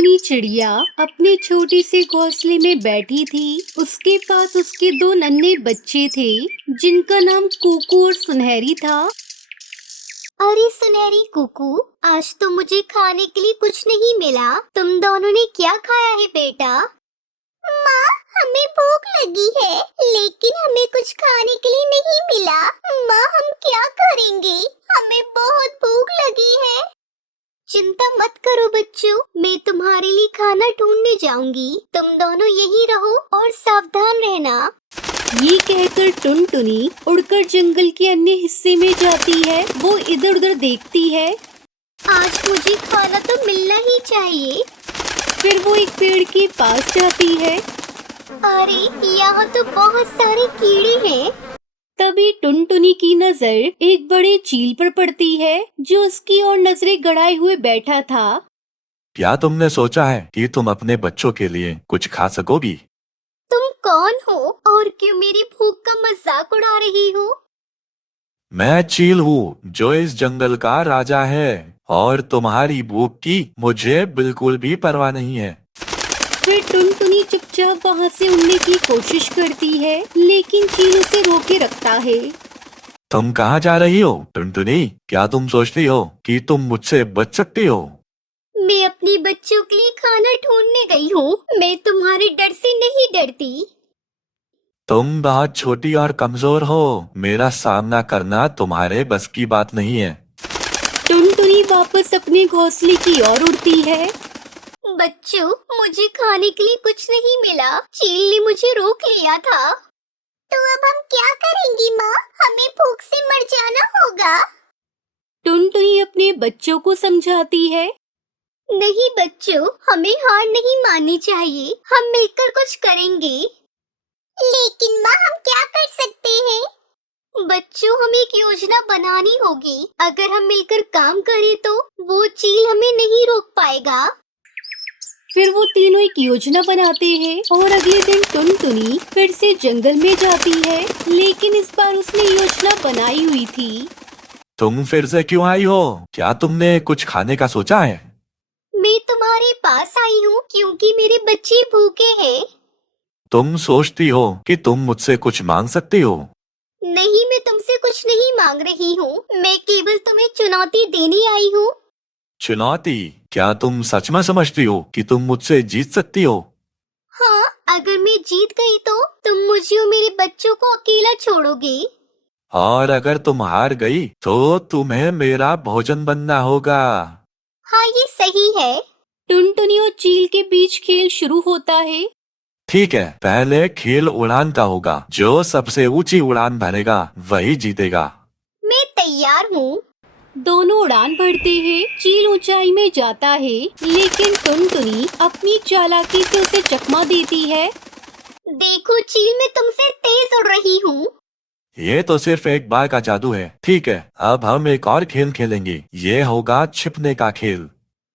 टुनटुनी चिड़िया अपने छोटे से घोंसले में बैठी थी। उसके पास उसके दो नन्हे बच्चे थे जिनका नाम कुकू और सुनहरी था। अरे सुनहरी कुकू, आज तो मुझे खाने के लिए कुछ नहीं मिला। तुम दोनों ने क्या खाया है बेटा? माँ, हमें भूख लगी है लेकिन हमें कुछ खाने के लिए नहीं मिला। माँ, हम क्या करेंगे? हमें बहुत भूख लगी है। चिंता मत करो बच्चों, मैं तुम्हारे लिए खाना ढूंढने जाऊंगी। तुम दोनों यहीं रहो और सावधान रहना। ये कहकर टुनटुनी उड़कर जंगल के अन्य हिस्से में जाती है। वो इधर उधर देखती है। आज मुझे खाना तो मिलना ही चाहिए। फिर वो एक पेड़ के पास जाती है। अरे, यहाँ तो बहुत सारे कीड़े हैं। तभी टुनटुनी की नजर एक बड़े चील पर पड़ती है जो उसकी ओर नजरें गड़ाए हुए बैठा था। क्या तुमने सोचा है कि तुम अपने बच्चों के लिए कुछ खा सकोगी? तुम कौन हो और क्यों मेरी भूख का मजाक उड़ा रही हो? मैं चील हूँ जो इस जंगल का राजा है और तुम्हारी भूख की मुझे बिल्कुल भी परवाह नहीं है। फिर टुनटुनी चुपचाप वहाँ से उड़ने की कोशिश करती है लेकिन चील उसे रोके रखता है। तुम कहाँ जा रही हो टुनटुनी? क्या तुम सोचती हो कि तुम मुझसे बच सकती हो? मैं अपने बच्चों के लिए खाना ढूंढने गई हूँ। मैं तुम्हारे डर से नहीं डरती। तुम बहुत छोटी और कमजोर हो। मेरा सामना करना तुम्हारे बस की बात नहीं है। टुनटुनी वापस अपने घोंसले की ओर उड़ती है। बच्चों, मुझे खाने के लिए कुछ नहीं मिला। चील ने मुझे रोक लिया था। तो अब हम क्या करेंगी माँ? हमें भूख से मर जाना होगा। टुनटुनी अपने बच्चों को समझाती है। नहीं बच्चों, हमें हार नहीं माननी चाहिए। हम मिलकर कुछ करेंगे। लेकिन माँ, हम क्या कर सकते हैं? बच्चों, हमें एक योजना बनानी होगी। अगर हम मिलकर काम करें तो वो चील हमें नहीं रोक पाएगा। फिर वो तीनों एक योजना बनाते हैं और अगले दिन टुनटुनी फिर से जंगल में जाती है लेकिन इस बार उसने योजना बनाई हुई थी। तुम फिर से क्यों आई हो? क्या तुमने कुछ खाने का सोचा है? मैं तुम्हारे पास आई हूँ क्योंकि मेरे बच्चे भूखे हैं। तुम सोचती हो कि तुम मुझसे कुछ मांग सकती हो? नहीं, मैं तुमसे कुछ नहीं मांग रही हूँ। मैं केवल तुम्हें चुनौती देने आई हूँ। चुनौती? क्या तुम सच में समझती हो कि तुम मुझसे जीत सकती हो? हाँ, अगर मैं जीत गई तो तुम मुझे और मेरे बच्चों को अकेला छोड़ोगे। और अगर तुम हार गई तो तुम्हें मेरा भोजन बनना होगा। हाँ, ये सही है। टुनटुनी और चील के बीच खेल शुरू होता है। ठीक है, पहले खेल उड़ान का होगा। जो सबसे ऊंची उड़ान भरेगा वही जीतेगा। मैं तैयार हूँ। दोनों उड़ान भरते हैं। चील ऊंचाई में जाता है लेकिन टुनटुनी अपनी चालाकी से उसे चकमा देती है। देखो चील, मैं तुमसे तेज उड़ रही हूँ। ये तो सिर्फ एक बार का जादू है। ठीक है, अब हम एक और खेल खेलेंगे। ये होगा छिपने का खेल।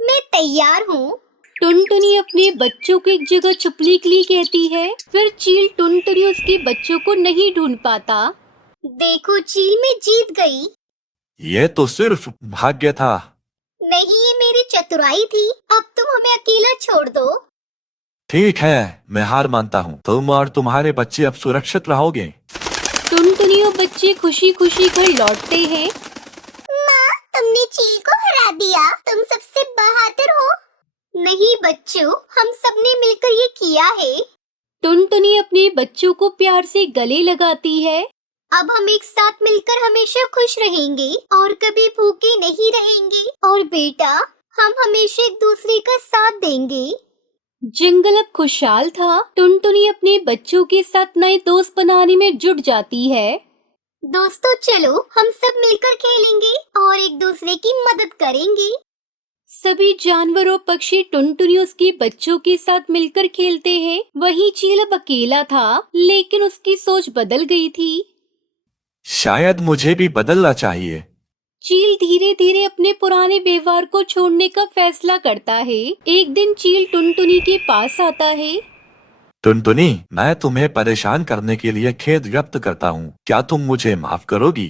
मैं तैयार हूँ। टुनटुनी अपने बच्चों को एक जगह छुपने के लिए कहती है। फिर चील टुनटुनी उसके बच्चों को नहीं ढूंढ पाता। देखो चील, मैं जीत गई। ये तो सिर्फ भाग्य था। नहीं, ये मेरी चतुराई थी। अब तुम हमें अकेला छोड़ दो। ठीक है, मैं हार मानता हूँ। तुम और तुम्हारे बच्चे अब सुरक्षित रहोगे। टुनटुनी और बच्चे खुशी खुशी घर लौटते हैं। माँ, तुमने चील को हरा दिया। तुम सबसे बहादुर हो। नहीं बच्चों, हम सबने मिलकर ये किया है। टुनटुनी अपने बच्चों को प्यार से गले लगाती है। अब हम एक साथ मिलकर हमेशा खुश रहेंगे और कभी भूखे नहीं रहेंगे। और बेटा, हम हमेशा एक दूसरे का साथ देंगे। जंगल अब खुशहाल था। टुनटुनी अपने बच्चों के साथ नए दोस्त बनाने में जुट जाती है। दोस्तों, चलो हम सब मिलकर खेलेंगे और एक दूसरे की मदद करेंगे। सभी जानवर और पक्षी टुनटुनी उसके बच्चों के साथ मिलकर खेलते हैं। वहीं चील अब अकेला था लेकिन उसकी सोच बदल गई थी। शायद मुझे भी बदलना चाहिए। चील धीरे धीरे अपने पुराने व्यवहार को छोड़ने का फैसला करता है। एक दिन चील टुनटुनी के पास आता है। टुनटुनी, मैं तुम्हें परेशान करने के लिए खेद व्यक्त करता हूँ। क्या तुम मुझे माफ करोगी?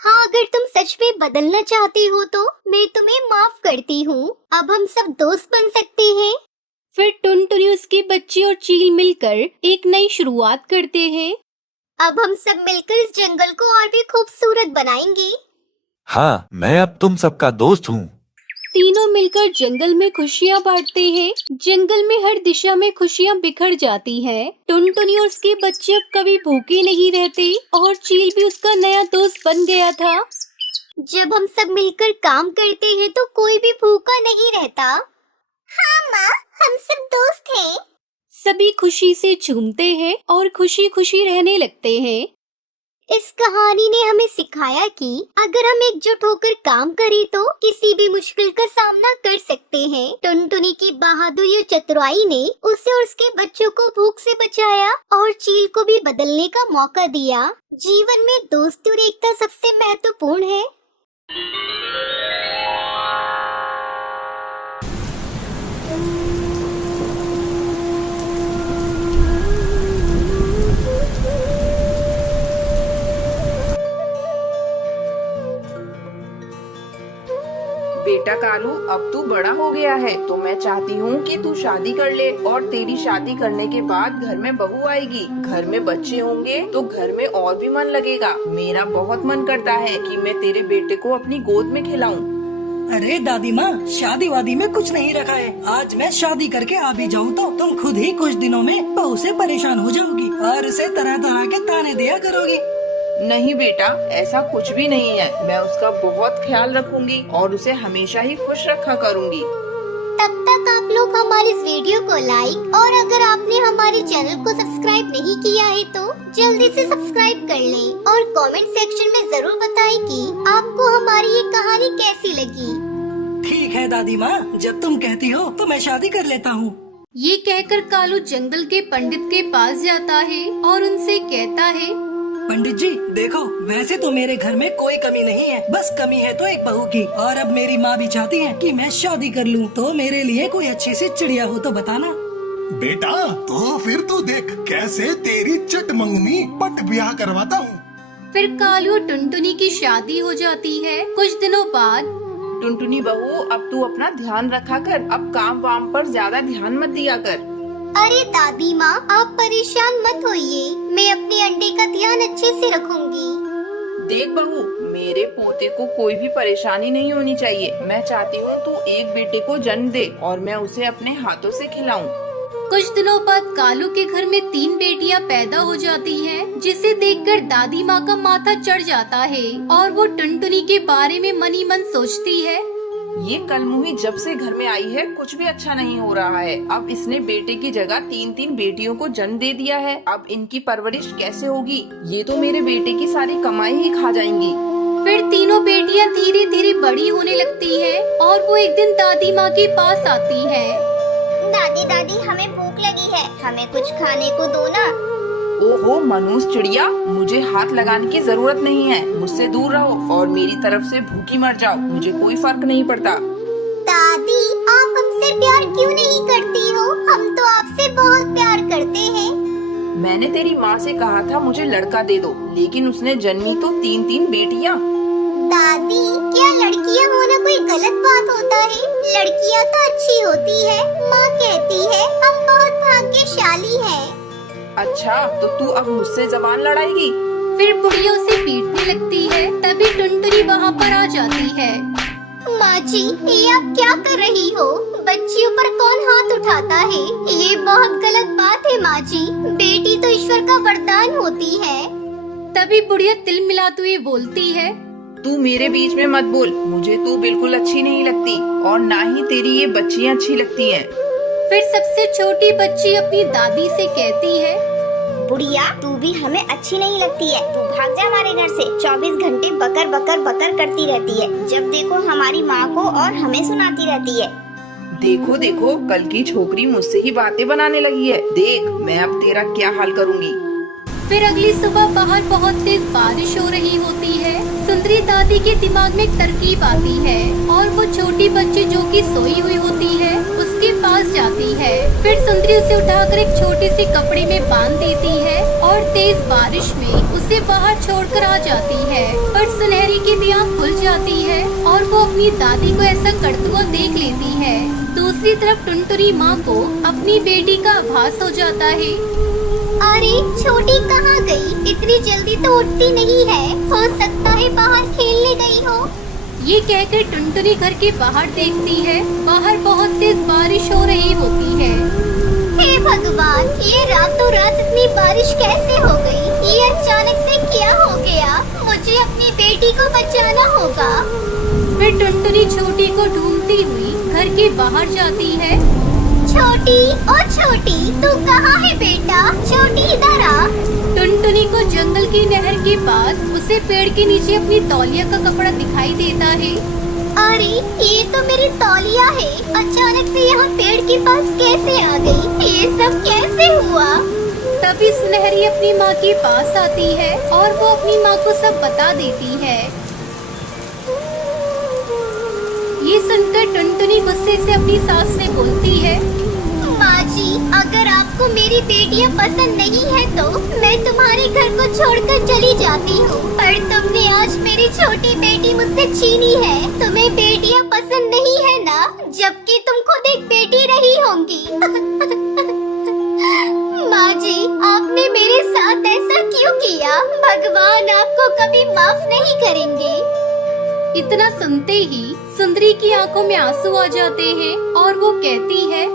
हाँ, अगर तुम सच में बदलना चाहते हो तो मैं तुम्हें माफ करती हूँ। अब हम सब दोस्त बन सकते हैं। फिर टुनटुनी, उसके बच्चे और चील मिलकर एक नई शुरुआत करते हैं। अब हम सब मिलकर इस जंगल को और भी खूबसूरत बनाएंगे। हाँ, मैं अब तुम सबका दोस्त हूँ। तीनों मिलकर जंगल में खुशियाँ बांटते हैं। जंगल में हर दिशा में खुशियाँ बिखर जाती हैं। टुनटुनी और उसके बच्चे अब कभी भूखे नहीं रहते और चील भी उसका नया दोस्त बन गया था। जब हम सब मिलकर काम करते हैं तो कोई भी भूखा नहीं रहता। हाँ माँ, हम सब दोस्त हैं। सभी खुशी से झूमते हैं और खुशी खुशी रहने लगते हैं। इस कहानी ने हमें सिखाया कि अगर हम एकजुट होकर काम करें तो किसी भी मुश्किल का सामना कर सकते हैं। टुनटुनी की बहादुरी और चतुराई ने उसे और उसके बच्चों को भूख से बचाया और चील को भी बदलने का मौका दिया। जीवन में दोस्ती और एकता सबसे महत्वपूर्ण है। बेटा कालू, अब तू बड़ा हो गया है तो मैं चाहती हूँ कि तू शादी कर ले और तेरी शादी करने के बाद घर में बहू आएगी, घर में बच्चे होंगे तो घर में और भी मन लगेगा। मेरा बहुत मन करता है कि मैं तेरे बेटे को अपनी गोद में खिलाऊं। अरे दादी माँ, शादी वादी में कुछ नहीं रखा है। आज मैं शादी करके आ भी जाऊँ तो तुम खुद ही कुछ दिनों में बहू से परेशान हो जाओगी और उसे तरह तरह के ताने दिया करोगी। नहीं बेटा, ऐसा कुछ भी नहीं है। मैं उसका बहुत ख्याल रखूंगी और उसे हमेशा ही खुश रखा करूंगी। तब तक आप लोग हमारे इस वीडियो को लाइक और अगर आपने हमारे चैनल को सब्सक्राइब नहीं किया है तो जल्दी से सब्सक्राइब कर लें और कमेंट सेक्शन में जरूर बताएं कि आपको हमारी ये कहानी कैसी लगी। ठीक है दादी माँ, जब तुम कहती हो तो मैं शादी कर लेता हूँ। ये कहकर कालू जंगल के पंडित के पास जाता है और उनसे कहता है, पंडित जी देखो, वैसे तो मेरे घर में कोई कमी नहीं है, बस कमी है तो एक बहू की। और अब मेरी माँ भी चाहती है कि मैं शादी कर लूँ, तो मेरे लिए कोई अच्छी सी चिड़िया हो तो बताना। बेटा तो फिर तू देख कैसे तेरी चटमंगनी पट ब्याह करवाता हूँ। फिर कालू और टुनटुनी की शादी हो जाती है। कुछ दिनों बाद, टुनटुनी बहू, अब तू अपना ध्यान रखा कर, अब काम वाम पर ज्यादा ध्यान मत दिया कर। अरे दादी माँ, आप परेशान मत होइए, मैं अपने अंडे का ध्यान अच्छे से रखूंगी। देख बहू, मेरे पोते को कोई भी परेशानी नहीं होनी चाहिए। मैं चाहती हूँ तू एक बेटे को जन्म दे और मैं उसे अपने हाथों से खिलाऊं। कुछ दिनों बाद कालू के घर में 3 बेटियां पैदा हो जाती हैं, जिसे देखकर दादी माँ का माथा चढ़ जाता है और वो टुनटुनी के बारे में मन ही मन सोचती है। ये कलमुही जब से घर में आई है कुछ भी अच्छा नहीं हो रहा है। अब इसने बेटे की जगह 3-3 बेटियों को जन्म दे दिया है। अब इनकी परवरिश कैसे होगी? ये तो मेरे बेटे की सारी कमाई ही खा जाएंगी। फिर तीनों बेटियां धीरे धीरे बड़ी होने लगती हैं और वो एक दिन दादी माँ के पास आती हैं। दादी दादी, हमें भूख लगी है, हमें कुछ खाने को दो ना। ओहो मनुष्य चिड़िया, मुझे हाथ लगाने की जरूरत नहीं है। मुझसे दूर रहो और मेरी तरफ से भूखी मर जाओ, मुझे कोई फर्क नहीं पड़ता। दादी, आप हमसे प्यार क्यों नहीं करती हो? हम तो आपसे बहुत प्यार करते हैं। मैंने तेरी माँ से कहा था मुझे लड़का दे दो, लेकिन उसने जन्मी तो 3-3 बेटियाँ। दादी, क्या लड़कियाँ होना कोई गलत बात होता है? लड़कियाँ तो अच्छी होती है। माँ कहती है हम बहुत भाग्यशाली हैं। अच्छा, तो तू अब मुझसे जबान लड़ाएगी? फिर बुढ़िया उसे पीटने लगती है। तभी टुनटुनी वहाँ पर आ जाती है। माँ जी, ये आप क्या कर रही हो? बच्चियों पर कौन हाथ उठाता है? ये बहुत गलत बात है माँ जी। बेटी तो ईश्वर का वरदान होती है। तभी बुढ़िया तिल मिलाते हुए बोलती है, तू मेरे बीच में मत बोल, मुझे तू बिल्कुल अच्छी नहीं लगती और ना ही तेरी ये बच्चियाँ अच्छी लगती हैं। फिर सबसे छोटी बच्ची अपनी दादी से कहती है, बुढ़िया, तू भी हमें अच्छी नहीं लगती है। तू भाग जा हमारे घर से। 24 घंटे बकर बकर बकर करती रहती है। जब देखो हमारी माँ को और हमें सुनाती रहती है। देखो देखो, कल की छोकरी मुझसे ही बातें बनाने लगी है। देख मैं अब तेरा क्या हाल करूँगी। फिर अगली सुबह बाहर बहुत तेज बारिश हो रही होती है। सुंदरी दादी के दिमाग में एक तरकीब आती है और वो छोटी बच्ची जो कि सोई हुई होती है उसके पास जाती है फिर सुंदरी उसे उठाकर एक छोटे से कपड़े में बांध देती है और तेज बारिश में उसे बाहर छोड़कर आ जाती है। पर सुनहरी की भी आँख खुल जाती है और वो अपनी दादी को ऐसा करते हुए देख लेती है। दूसरी तरफ टुनटुनी माँ को अपनी बेटी का आभास हो जाता है। अरे छोटी कहाँ गई? इतनी जल्दी तो उठती नहीं है। हो सकता है बाहर खेलने गई हो। ये कहकर टुनटुनी घर के बाहर देखती है। बाहर बहुत तेज बारिश हो रही होती है। हे भगवान, ये रातों रात इतनी बारिश कैसे हो गई? ये अचानक से क्या हो गया? मुझे अपनी बेटी को बचाना होगा। फिर टुनटुनी छोटी को ढूंढती हुई घर के बाहर जाती है। छोटी, ओ छोटी, तू कहाँ है बेटा? छोटी इधर आ। टुनटुनी को जंगल की नहर के पास उसे पेड़ के नीचे अपनी तौलिया का कपड़ा दिखाई देता है। अरे ये तो मेरी तौलिया है। अचानक से यहाँ पेड़ के पास कैसे आ गई? ये सब कैसे हुआ? तभी सुनहरी अपनी माँ के पास आती है और वो अपनी माँ को सब बता देती है। ये सुनकर टुनटुनी गुस्से से अपनी सास से बोलती है, माँ जी, अगर आपको मेरी बेटियाँ पसंद नहीं है तो मैं तुम्हारे घर को छोड़कर चली जाती हूँ। पर तुमने आज मेरी छोटी बेटी मुझसे छीनी है। तुम्हें बेटियाँ पसंद नहीं है ना? जबकि तुम खुद एक बेटी रही होंगी। माँ जी, आपने मेरे साथ ऐसा क्यों किया? भगवान आपको कभी माफ नहीं करेंगे। इतना सुनते ही सुंदरी की आंखों में आंसू आ जाते हैं और वो कहती है,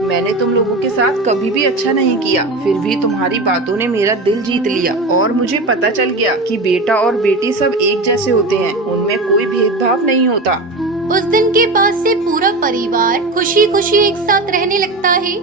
मैंने तुम लोगों के साथ कभी भी अच्छा नहीं किया, फिर भी तुम्हारी बातों ने मेरा दिल जीत लिया और मुझे पता चल गया कि बेटा और बेटी सब एक जैसे होते हैं, उनमें कोई भेदभाव नहीं होता। उस दिन के बाद से पूरा परिवार खुशी खुशी एक साथ रहने लगता है।